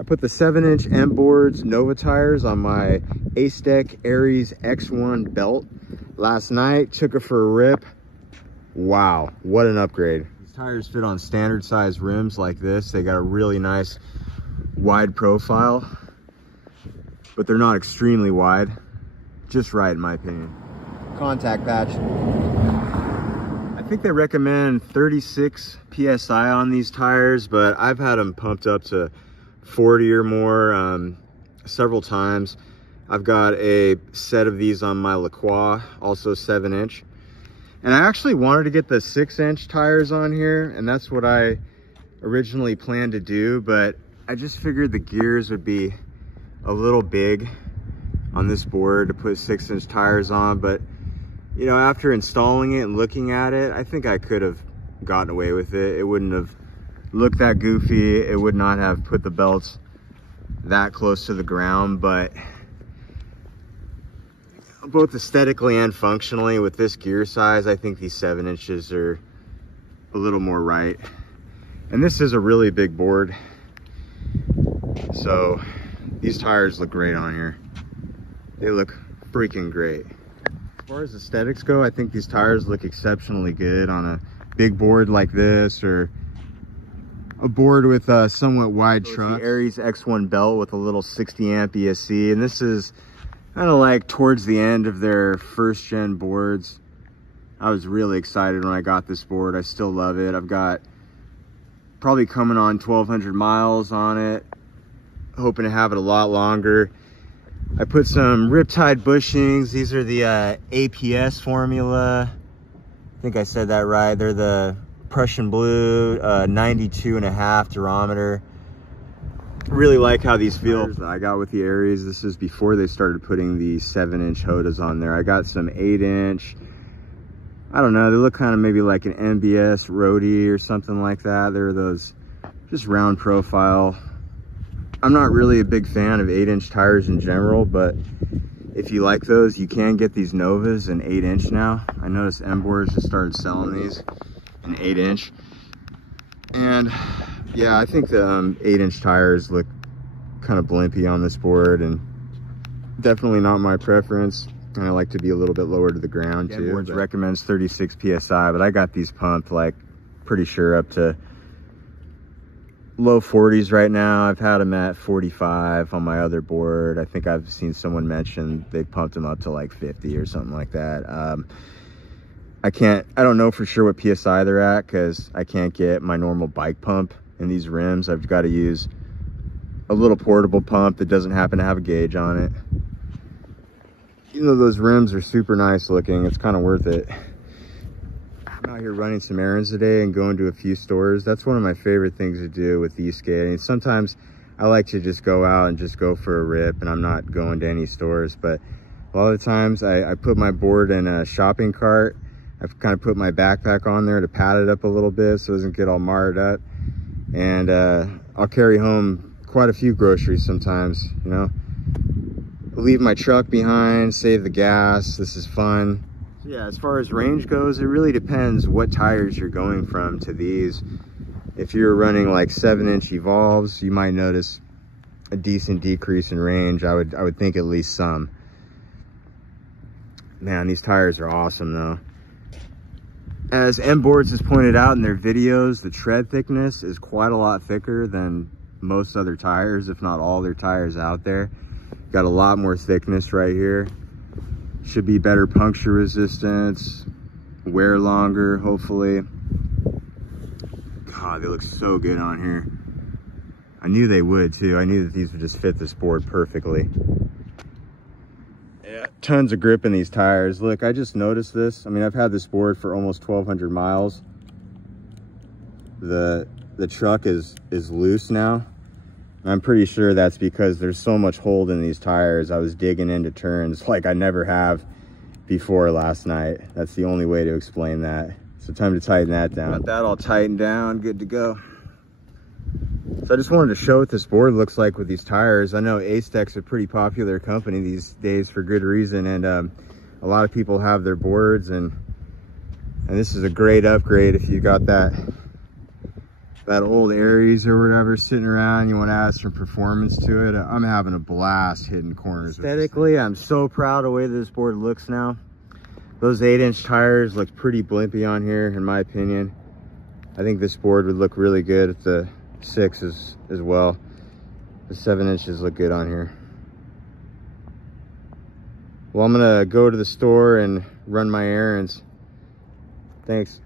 I put the 7-inch Mboards Nova tires on my Acedeck Ares X1 belt last night. Took it for a rip. Wow, what an upgrade. These tires fit on standard size rims like this. They got a really nice wide profile, but they're not extremely wide. Just right in my opinion. Contact patch. I think they recommend 36 PSI on these tires, but I've had them pumped up to 40 or more several times. I've got a set of these on my LaCroix, also 7-inch. And I actually wanted to get the 6-inch tires on here, and that's what I originally planned to do, but I just figured the gears would be a little big on this board to put 6-inch tires on. But you know, after installing it and looking at it, I think I could have gotten away with it. It wouldn't have looked that goofy. It would not have put the belts that close to the ground, but both aesthetically and functionally with this gear size, I think these 7 inches are a little more right. And this is a really big board, so these tires look great on here. They look freaking great. As far as aesthetics go, I think these tires look exceptionally good on a big board like this, or a board with a somewhat wide truck. The Ares X1 belt with a little 60 amp ESC, and this is kind of like towards the end of their first gen boards. I was really excited when I got this board. I still love it. I've got probably coming on 1,200 miles on it, hoping to have it a lot longer. I put some Riptide bushings. These are the APS formula. I think I said that right. They're the Prussian blue, 92.5 durometer. Really like how these feel. I got with the Ares, this is before they started putting the 7-inch Hodas on there. I got some 8-inch. I don't know, they look kind of maybe like an MBS Roadie or something like that. They're those just round profile. I'm not really a big fan of 8-inch tires in general, but if you like those, you can get these Novas in 8-inch now. I noticed Mboards just started selling these in 8-inch. And yeah, I think the 8-inch tires look kind of blimpy on this board, and definitely not my preference. And I like to be a little bit lower to the ground too. Mboards recommends 36 PSI, but I got these pumped like pretty sure up to low 40s right now. I've had them at 45 on my other board. I think I've seen someone mention they pumped them up to like 50 or something like that. I don't know for sure what PSI they're at, because I can't get my normal bike pump in these rims. I've got to use a little portable pump that doesn't happen to have a gauge on it. Even though those rims are super nice looking, it's kind of worth it. I'm out here running some errands today and going to a few stores. That's one of my favorite things to do with e-skating. Sometimes I like to just go out and just go for a rip, and I'm not going to any stores, but a lot of the times I put my board in a shopping cart. I've kind of put my backpack on there to pad it up a little bit so it doesn't get all marred up. And I'll carry home quite a few groceries sometimes, you know. Leave my truck behind, save the gas. This is fun. So yeah, as far as range goes, it really depends what tires you're going from to these. If you're running like 7-inch Evolves, you might notice a decent decrease in range. I would think at least some. Man, these tires are awesome though. As Mboards has pointed out in their videos, the tread thickness is quite a lot thicker than most other tires, if not all their tires out there. Got a lot more thickness right here. Should be better puncture resistance, wear longer, hopefully. God, they look so good on here. I knew they would too. I knew that these would just fit this board perfectly. Yeah, tons of grip in these tires. Look, I just noticed this. I mean, I've had this board for almost 1,200 miles. The truck is loose now. I'm pretty sure that's because there's so much hold in these tires. I was digging into turns like I never have before last night. That's the only way to explain that. So time to tighten that down. Got that all tightened down, good to go. So I just wanted to show what this board looks like with these tires. I know Acedeck's a pretty popular company these days for good reason, and a lot of people have their boards, and this is a great upgrade if you got that that old Ares or whatever sitting around, you want to add some performance to it, I'm having a blast hitting corners. Aesthetically, I'm so proud of the way this board looks now. Those 8-inch tires look pretty blimpy on here, in my opinion. I think this board would look really good at the 6s as well. The 7 inches look good on here. Well, I'm gonna go to the store and run my errands. Thanks.